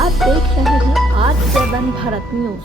आप देख रहे हैं R7 भारत न्यूज,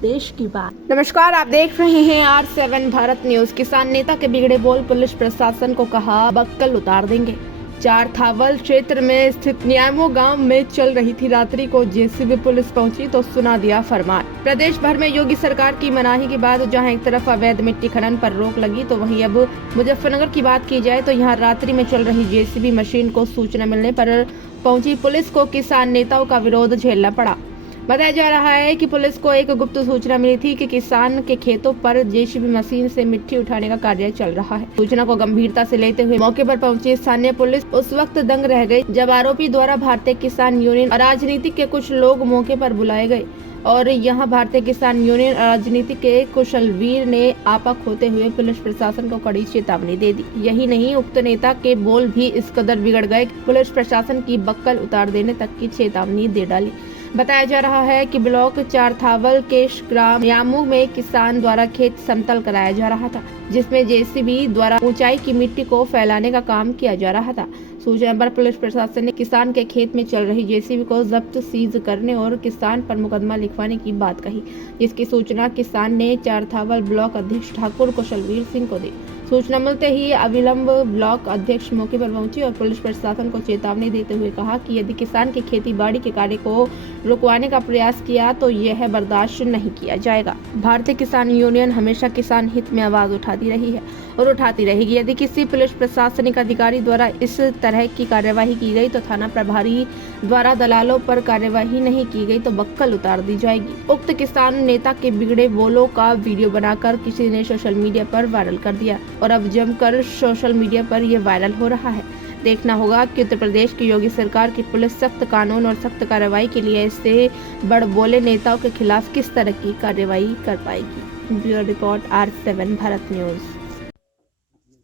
देश की बात। नमस्कार, आप देख रहे हैं R7 भारत न्यूज। किसान नेता के बिगड़े बोल, पुलिस प्रशासन को कहा बक्कल उतार देंगे। चारथावल क्षेत्र में स्थित न्यामो गांव में चल रही थी रात्रि को जेसीबी पुलिस पहुंची तो सुना दिया फरमान। प्रदेश भर में योगी सरकार की मनाही के बाद जहां एक तरफ अवैध मिट्टी खनन पर रोक लगी तो वहीं अब मुजफ्फरनगर की बात की जाए तो यहां रात्रि में चल रही जेसीबी मशीन को सूचना मिलने पर पहुंची पुलिस को किसान नेताओं का विरोध झेलना पड़ा। बताया जा रहा है कि पुलिस को एक गुप्त सूचना मिली थी कि किसान के खेतों पर जेसीबी मशीन से मिट्टी उठाने का कार्य चल रहा है। सूचना को गंभीरता से लेते हुए मौके पर पहुंची स्थानीय पुलिस उस वक्त दंग रह गई जब आरोपी द्वारा भारतीय किसान यूनियन और राजनीति के कुछ लोग मौके पर बुलाए गए और यहां भारतीय किसान यूनियन और राजनीति के कुशलवीर ने आपा खोते हुए पुलिस प्रशासन को कड़ी चेतावनी दे दी। यही नहीं, उक्त नेता के बोल भी इस कदर बिगड़ गए कि पुलिस प्रशासन की बक्कल उतार देने तक की चेतावनी दे डाली। बताया जा रहा है कि ब्लॉक चारथावल के ग्राम न्यामो में किसान द्वारा खेत समतल कराया जा रहा था, जिसमें जेसीबी द्वारा ऊंचाई की मिट्टी को फैलाने का काम किया जा रहा था। सूचना पर पुलिस प्रशासन ने किसान के खेत में चल रही जेसीबी को जब्त सीज करने और किसान पर मुकदमा लिखवाने की बात कही, जिसकी सूचना किसान ने चारथावल ब्लॉक अध्यक्ष ठाकुर कुशलवीर सिंह को दी। सूचना मिलते ही अविलंब ब्लॉक अध्यक्ष मौके पर पहुंचे और पुलिस प्रशासन को चेतावनी देते हुए कहा कि यदि किसान के खेती बाड़ी के कार्य को रुकवाने का प्रयास किया तो यह बर्दाश्त नहीं किया जाएगा। भारतीय किसान यूनियन हमेशा किसान हित में आवाज उठाती रही है और उठाती रहेगी। यदि किसी पुलिस प्रशासनिक अधिकारी द्वारा इस तरह की कार्यवाही की गई तो थाना प्रभारी द्वारा दलालों पर कार्यवाही नहीं की गई तो बक्कल उतार दी जाएगी। उक्त किसान नेता के बिगड़े बोलों का वीडियो बनाकर किसी ने सोशल मीडिया पर वायरल कर दिया और अब जमकर सोशल मीडिया पर यह वायरल हो रहा है। देखना होगा कि उत्तर प्रदेश की योगी सरकार की पुलिस सख्त कानून और सख्त कार्रवाई के लिए ऐसे बड़बोले नेताओं के खिलाफ किस तरह की कार्रवाई कर पाएगी। Bureau report R7 Bharat news.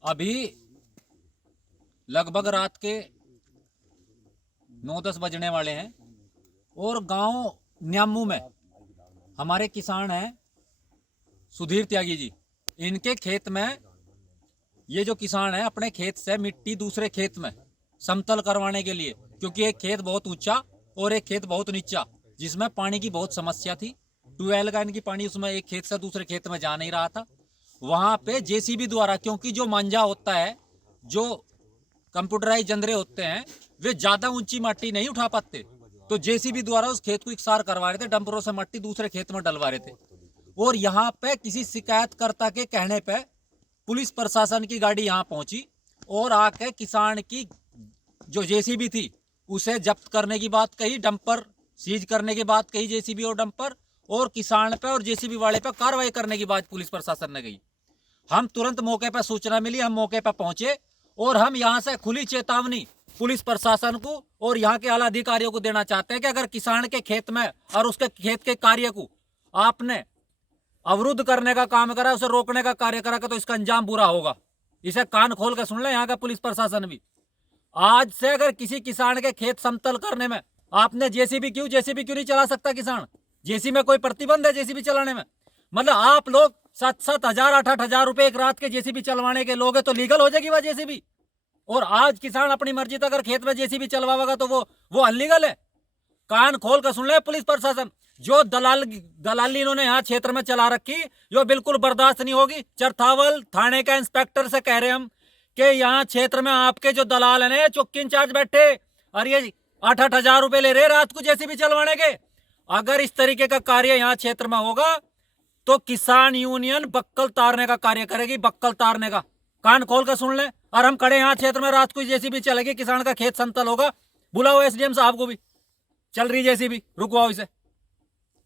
अभी लगभग रात के 9-10 बजने वाले हैं और गांव न्यामू में हमारे किसान हैं सुधीर त्यागी जी। इनके खेत में ये जो किसान है अपने खेत से मिट्टी दूसरे खेत में समतल करवाने के लिए, क्योंकि एक खेत बहुत ऊंचा और एक खेत बहुत नीचा जिसमें पानी की बहुत समस्या थी। ट्यूबवेल का इनकी पानी उसमें एक खेत से दूसरे खेत में जा नहीं रहा था। वहां पे जेसीबी द्वारा, क्योंकि जो मांझा होता है, जो कंप्यूटराइज जंदरे होते हैं, वे ज्यादा ऊंची मिट्टी नहीं उठा पाते, तो जेसीबी द्वारा उस खेत को इकसार करवा रहे थे, डंपरों से मिट्टी दूसरे खेत में डलवा रहे थे। और यहाँ पे किसी शिकायतकर्ता के कहने पे पुलिस प्रशासन की गाड़ी यहाँ पहुंची और आके किसान की जो जेसीबी थी उसे जब्त करने की बात कही, डंपर सीज करने की बात कही, जेसीबी और डंपर, और किसान पे और जेसीबी वाले पे कार्रवाई करने की बात पुलिस प्रशासन ने कही। हम तुरंत मौके पर सूचना मिली, हम मौके पर पहुंचे और हम यहाँ से खुली चेतावनी पुलिस प्रशासन को और यहाँ के आला अधिकारियों को देना चाहते हैं कि अगर किसान के खेत में और उसके खेत के कार्य को आपने अवरुद्ध करने का काम करा, उसे रोकने का कार्य करा तो इसका अंजाम बुरा होगा। इसे कान खोल कर सुन ले यहाँ का पुलिस प्रशासन भी। आज से अगर किसी किसान के खेत समतल करने में आपने जेसीबी क्यों नहीं चला सकता किसान? जेसीबी में कोई प्रतिबंध है जेसीबी चलाने में? मतलब आप लोग 7-7 हजार 8-8 हजार रुपए एक रात के जेसीबी चलवाने के लोग हैं तो लीगल हो जाएगी वह जेसीबी। और आज किसान अपनी मर्जी तक अगर खेत में जेसीबी चलवाएगा तो वो अनलीगल है। कान खोल कर सुन ले पुलिस प्रशासन। जो दलाली इन्होंने यहाँ क्षेत्र में चला रखी, जो बिल्कुल बर्दाश्त नहीं होगी। चारथावल थाने का इंस्पेक्टर से कह रहे हम कि यहाँ क्षेत्र में आपके जो दलाल हैं चौकी इंचार्ज बैठे और ये 8-8 हजार रुपए ले रहे रात को जेसीबी चलवाने के। अगर इस तरीके का कार्य यहाँ क्षेत्र में होगा तो किसान यूनियन बक्कल तारने का कार्य करेगी, बक्कल तारने का। कान खोल कर सुन ले। और हम खड़े यहाँ क्षेत्र में रात को जेसीबी चलेगी, किसान का खेत समतल होगा, बुलाओ एसडीएम साहब को भी। चल रही जेसीबी, रुकवाओ इसे।